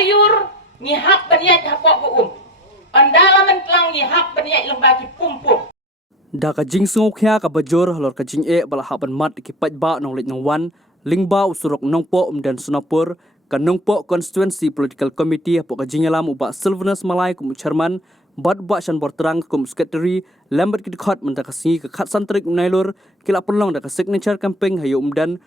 liur ngihak baniat hapok andalaman telang ngihak baniat lembagi pumpum da ka jing sngok khya ka bajor halor ka jing e bala haban mat ki paj ba nong lit nong wan lingba usurok nongpo dan sunapur ka nongpo constituency political committee po ka jing alam uba Silvanus Malai kum chairman bad ba shan bortrang kum secretary lambat ki khot men da ka singi ka khat santrik nailor kila pelong da ka signature campaign hayo dan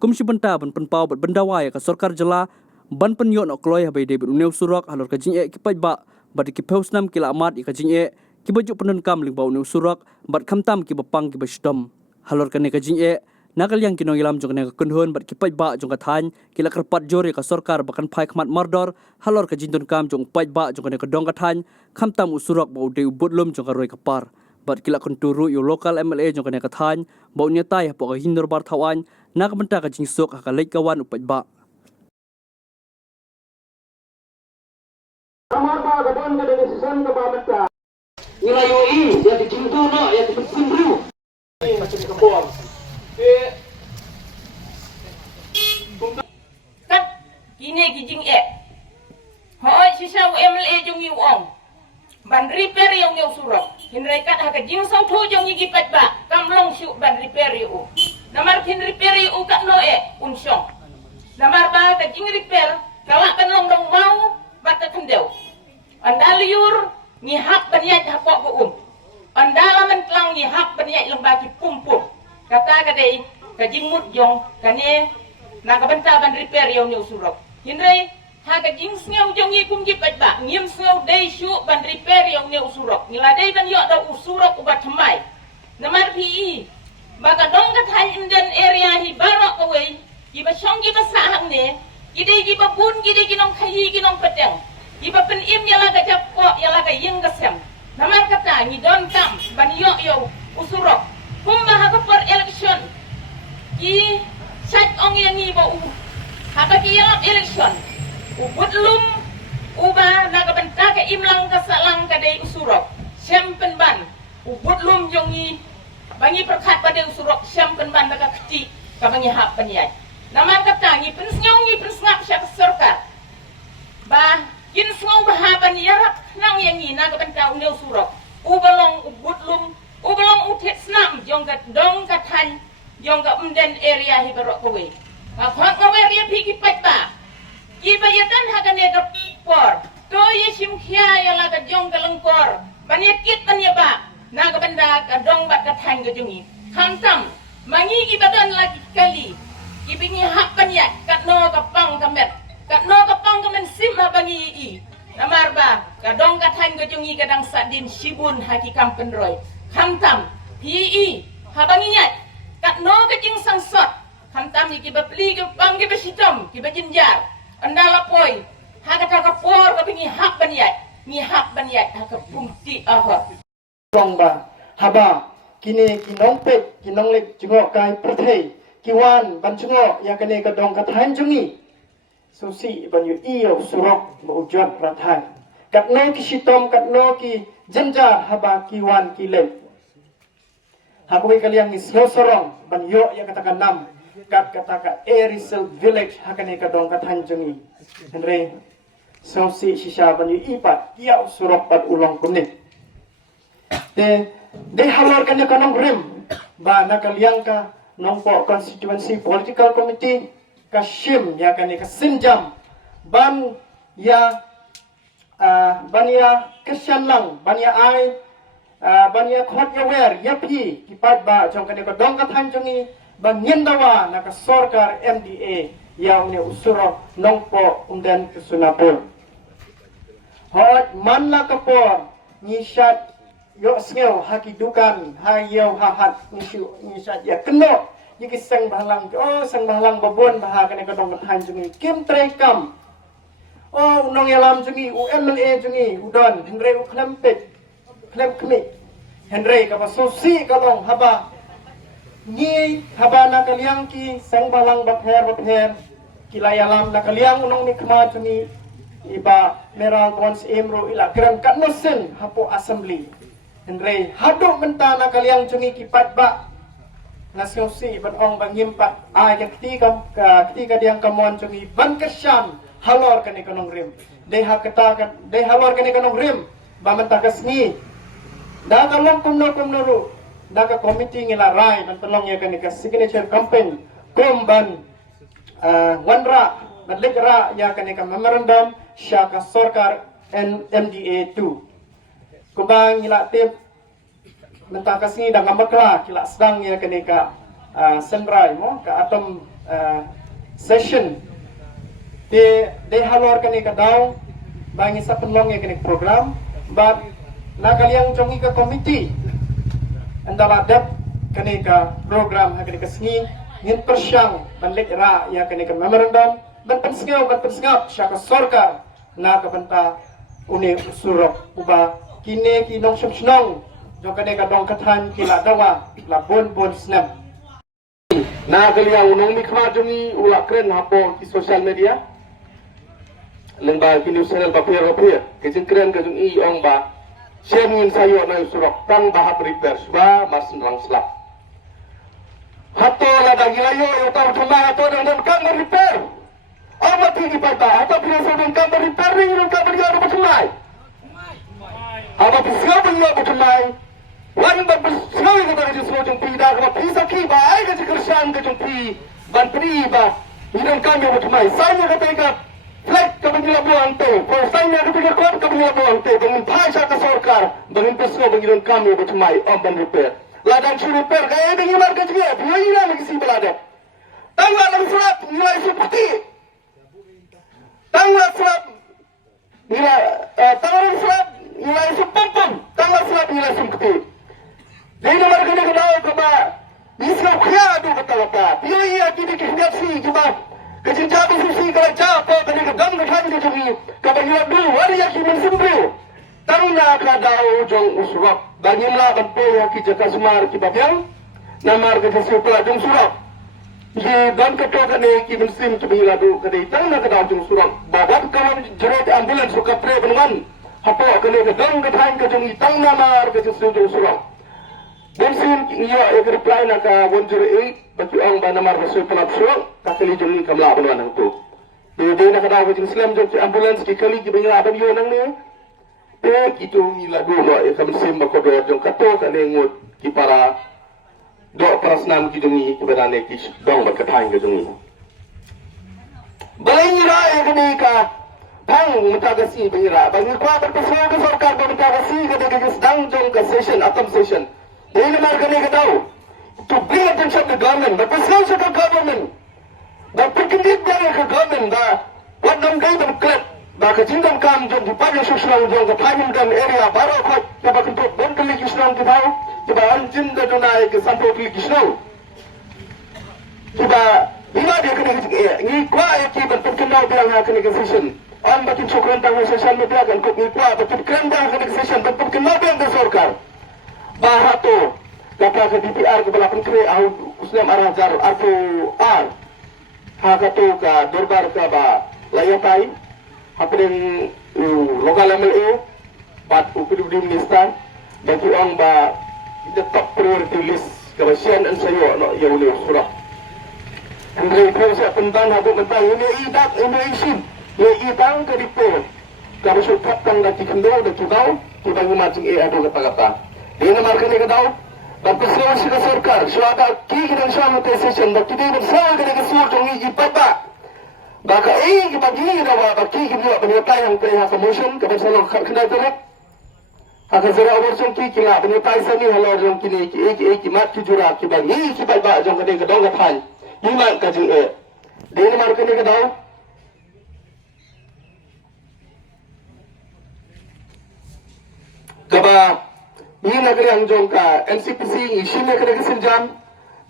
kum si benta ban penpau bat bendawa ya ka sarkar jela ban penyo no kloy habai David Uneu surok halor ka jing e ki paj ba bad ki peusnam kila amat ka jing e ki baju penenkam lingbau Uneu surok bat khamtam ki bapang ki basdom halor ka ne ka jing e nakal yang kinong ilam jong ka kunhon bat ki paj ba jong ka than kila kerpat jore ka sarkar bakan phai khmat mardor halor ka jindon kam jong paj ba jong ka dong ka than khamtam usurok bau de budlum jong ka roi ka par bat kila konturu yo local MLA jong ka than bau nya tai po ka hindor bar thawan nak benta ka jing sok ka lek kawan upaj ba Kamar ba gadon ka decision ka ba mata nilayoi ya dikinto no ya dipinbru macam kapor kat kini kijing hoi sisa MLA jong yuong ban repair yang ngeu surok hinrai kat ha ka jing sau thu jong yi pat ba kamlong shu ban repair yu namar thin repair yu kat no unsyong namar ba ka jing repair kala penlong dong mau bat ka kendeu andaliur ngihak baniat hapok andalaman telang ngihak baniat lembagi pumpum kata kadai kajing mut jong kane nakabenta ban repair yang nyau surok hinrai ha kajing sngew jong yi kum jip ba ngim sngew dei shu ban repair yang nyau surok ngiladai ban yo da usurok ubat thamai namar pi baga dong ka thai indian area hi barok away gi ba shong gi ba sahang ne gidei gi ba bun gidei gi nong khayi gi nong peteng gi ba pen im yala ga japko yala ga yeng ga sem namar kata ngi don kam ban yo yo usurok kumba ha for election ki sat ong yang ni ba ha ki yang election budlum uba naga benta ka imlang ka salang ka dei usurok sempen ban budlum jong ni bangi perkhat pada usurok sempen ban naga keti ka bangi hak paniai namar kata ngi pensnyong ngi pensngap syak sarkar ba kin sngong ba ha ban yarak nang yang ni naga benta uneu surok ubalong budlum ubalong uthet snam jong ka dong ka than jong ka umden area hi barok kowe ha khot kowe ria phi ki patba ki bayatan ha ka ne ka por to ye sim khia ya la ka jong ka lengkor bani kit ban ya ba na ka benda ka dong bat ka than ka jungi khamtam mangi ki badan lagi kali ki bingi hak ban ya kat no ka pang ka met kat no ka pang ka men sim ha bangi i namar ba ka dong ka than ka jungi ka dang sadin sibun ha ki kampen roy khamtam PE habanginya kat no kecing sangsot khamtam ni ki bapli ki pang ki besitom ki bajinjar andala poi ha kata ka por ka bingi hak baniat ni hak baniat ha ka bungti ahor long ba haba kini kinong pet kinong lek jungo kai puthe kiwan ban jungo ya kane ka dong ka than jungi susi ban yu iyo surok bo ujot rathai kat no ki sitom kat no ki jenjar haba kiwan ki lek hakui kalian ni sorong ban yo ya katakan nam kat katakan Erisel village hakane ka dong ka than jungi henre susi sisa ban yu ipat ya surok pat ulong kuning de halor kan ka nong rem ba nakaliang ka nongpo constituency political committee ka shim ya kan ka sinjam ban ya kesyan lang ban ya ai ban ya khot ya wer ya phi ki pat ba jong kan ka dong ka than jongi ban nyendawa na ka sarkar MDA ya ne usuro nongpo umdan kesunapur hot man la ka por ni shat yo sngeu haki dukan hayo hahat ni shat ya keno ni kisang bahalang sang bahalang babon bah kan ka dong ka than jongi kim trekam unong yalam jungi UMLA jungi udon henry uklempet klem kmi henry ka sosi kalong haba ni haba na kaliang ki sang balang bapher kilayalam na kaliang unong ni kma jungi iba meral bons emro ila gram katnosen hapo assembly henry hado menta na kaliang jungi kipat ba na sosi ban ong bangimpat ketika diang kamon jungi ban kesyan halor kan ikanong rim. Deha katakan, de halor kan ikanong rim. Bamantakas ni. Daka long kumno ru. Daka komiti ngilaray dan tolong ya kan ikas signature campaign. Kumban wanra madlikra ya kan ikan memorandum syaka sorkar MDA 2. Kumbang ngila tip mentakas ni dah ngambakla kila sedang ya kan ika sembrai mo ka atom session de halor kan ika daw bangi sa penlong ya kan program but nakaliang chong ika committee andala dep kan ika program ha kan ika sngi ngin persyang balik ra ya kan ika memorandum ban pensengap syaka sorkar na kabanta uni surok uba kine kinong syamsnong jong kan ika dong kathan kila dawa la bon snap na kaliang unong mikma jongi ula kren hapo ki social media lengba ki news channel papir kejeng kren kejeng i ong ba sengin sayo na surok tang bahat repair ba masin rang slap hato la dagilayo yo tar thuma hato dan kan repair amat tinggi pada hato biasa dan kan repair ring kan berjaya betul apa pisau betul wan ba pisau ko dari so jong pi da ko pisa ki ba ai ka krishan ka jong pi ban pri ba iron kan yo betul saya kata ka flag ka bangila buang te for saya ka tiga kot ka bangila buang te bangin phasa ka sarkar bangin pisau bangiron kan yo betul om ban repair ladang su repair ka ai bangin mar ka jige bioi na lagi si belada tanggal lang surat nilai seperti tanggal surat nilai tanggal surat nilai sepampam tanggal surat nilai seperti Dahil naman kami kadaw ka ba? Isla kaya do kata. Piyo iya kini kihingat si kiba. Kajin jabi susi kala japo kani kadang kathan ka jumi. Kabangila du wari ya kimin simbriyo. Tangna kadaw jong usrap. Bangimla banpo ya ki jaka sumar ki babyang. Namar ka jasi pala jong surap. Ye dan kato kani kimin sim kabangila du kani tangna kadaw jong surap. Babat kalam jerat ambulans suka pre benman. Hapo kani kadang kathan ka jumi tangna mar ka jasi jong surap. Bensin iyo reply na ka 108 bagi ang ba namar rasul penapsyo kakali jong ni kamla abon nang to de na kada ko Islam jong ambulance ki kali ki bingla abon yo nang ne itu ila do no e kam sim ba ko do jong kato ka ne ngut ki para do prasnam ki jong ni ki badane ki dong ba ka thang ki jong ni baling ra e ka ni ka thang mutagasi bingra bangi kwa ba so ka sarkar ba mutagasi ka de ka sedang jong ka session atom session Ini naman kami kataw to bring attention to the government, but pasal sa government, but pagkindit niya ka government ba, what nang day ba klet, ba kajingkan kam jong di pagyo susunang jong ka timing kan area, baro ko kapag ito bon kalikisnong kitaw, diba anjin da dunay ka santo kalikisnong, diba ima dia kena ngi kwa ya ki ban pagkinaw bilang ha kena decision, on batin sukran tang social media kan kut ngi kwa batin kren ba kena decision, ban pagkinaw bilang da sarkar. Bahato kata ke DPR ke belakang kre au Uslam Arajar atau R hakato ka dorbar ka ba layatai hapren lokal MLA pat upidi minister bagi orang ba the top priority list kabasian an sayo no ya uli surah andre ko sa pendan habo mentang ini idak ini isin ye idang ke dipo kabasut patang da kikendo da kidau kibang macing ado kata-kata Ini marka ni kadaw, bagpasyaw siya sarkar, suwata kikinan siya mo session, bagkiti bagsaw ka na kasuwa kong iipat ba? Baka kipag-iin na ba, bagkikin nyo, banitay ang kaya sa motion, kabagsalong kanaytarik, hakazara awarsong kikila, banitay sa ni halor yung kiniki, mat kijura, kibag-iin kipag ba, dyan ka din kadaw gathan, yung man ka dyan Ini marka ni kadaw, kaba, ini negeri yang jongka NCPC isin negeri kesenjam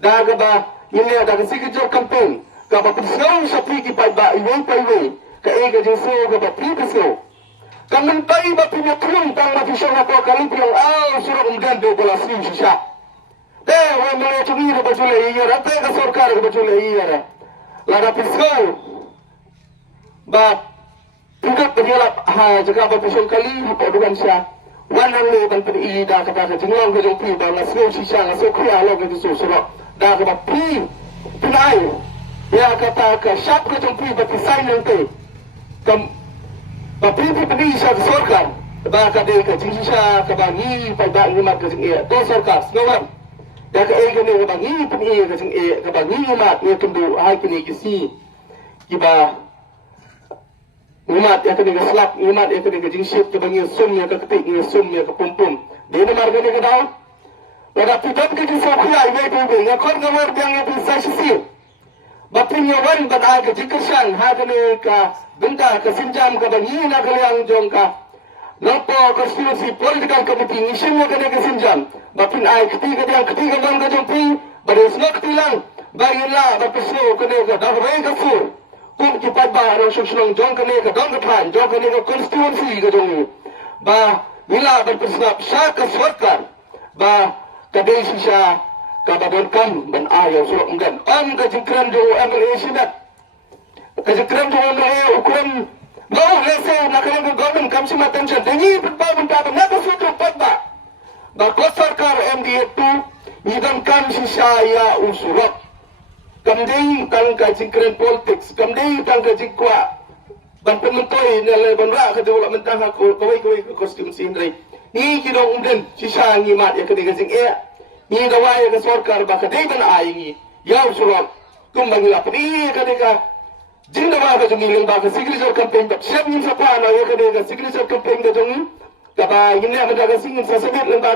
dah gaba ini ada kesik jong kampung gaba pisau sapi ki pai ba iwei ka ega jengso gaba pri pisau kamen pai ba punya kulung tang ma pisau apa kali piang suruh umdan do bola sing sisa wa mele tumi ba jule iya rate ka sarkar ba jule iya lada pisau ba pugat penjelap ha jaga ba pisau kali apa dukan sia Wanang ni ban pi da ka ta jinglong ko jong pi ba na so si sha na so khya lo ko so so da ka ba pi pinai ya ka ta ka shap ko jong pi ba pi sai nang te kam papripi padi sa sorkar ba ka de ka jing sa ka ba ni pa ba ni mat ka jing e to sorkar snowam da ka e ka ne ka ba ni pa ni ka jing e ka ba ni mat ne tundu hai ki ne ki si ki ba umat ya ka ne ka slap umat ya ka ne ka jing ship ka ba ni sum ya ka kati ni sum ya ka pum pum de na mar ka ne ka daw wala pitan ka ki sa khia ai ne tu nga khot nga war bang ya pi sa si bapin ya wan ban a ka jikashan ha ka ne ka benda ka sinjam ka ba ni na ka yang jong ka Nampo konstitusi political committee ni semua kena kesinjam. Bapin ai ketiga bang ka jompi, pada semua ketilang bagilah bapesu kena ka dah rei ka sur. Kum ki pat ba ro shong jong kena ka dong ka than, jong kena ka konstitusi ka jong. Ba bila berpersab sya ka sorkar. Ba kadai sisa ka babon kam ban ayo surok nggan. Ka jikran jo MLA sidat. Ka jikran jo MLA ukuran Mau lese nak kena government kam sima tension. Dengi berbagun taban nak suatu patba. Bakos sarkar MDA tu idan kam si saya usurok. Kam dei tang ka jingkren politics. Kam dei tang ka jingkwa. Ban pementoi nele ban ra ka development tang ko koi kostum sindrai. Ni kidong umden si saya ngimat ya kene jing e. Ni dawai ka sarkar ba ka dei ban ai ya usurok. Kum bangila pedi ka deka Jinda ba ka jumilin ba ka signature campaign ba siap yin sa pa na yo ka de signature campaign ka jong ka ba yin na ka singin sa sabit lang ba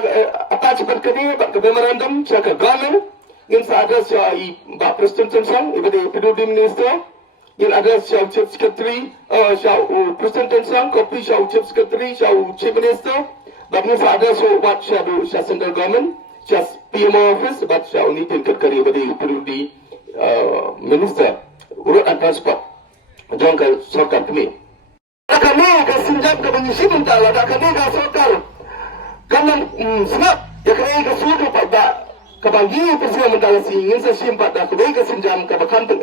attachment ka de ba ka memorandum sa ka government yin sa address sa I ba president Tensang iba de PWD minister yin address sa chief secretary sa president Tensang copy sa chief secretary sa chief minister ba yin sa address sa what sa do sa central government sa PMO office ba sa unitin Gadkari iba de PWD minister urut transport jong ka sorkar kami kami ka sinjab ka mengisi mentala da kami ka sorkar kanang senap ya kami ka sudu pada ka bagi persia mentala singin sa simpat da kami ka sinjam ka bakanteng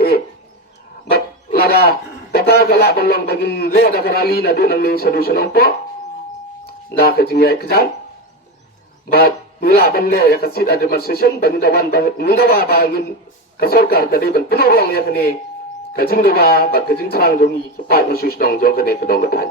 bat lada kata kala belong bagin le da karali na do nang solution ang po da ka jingay kejang bat nila ban le ya kasit a demonstration bangin dawan bangin ka sorkar ka de ban penurong ya kani kajing dewa bat kajing trang jongi pat musus dong jong kene kedong ketan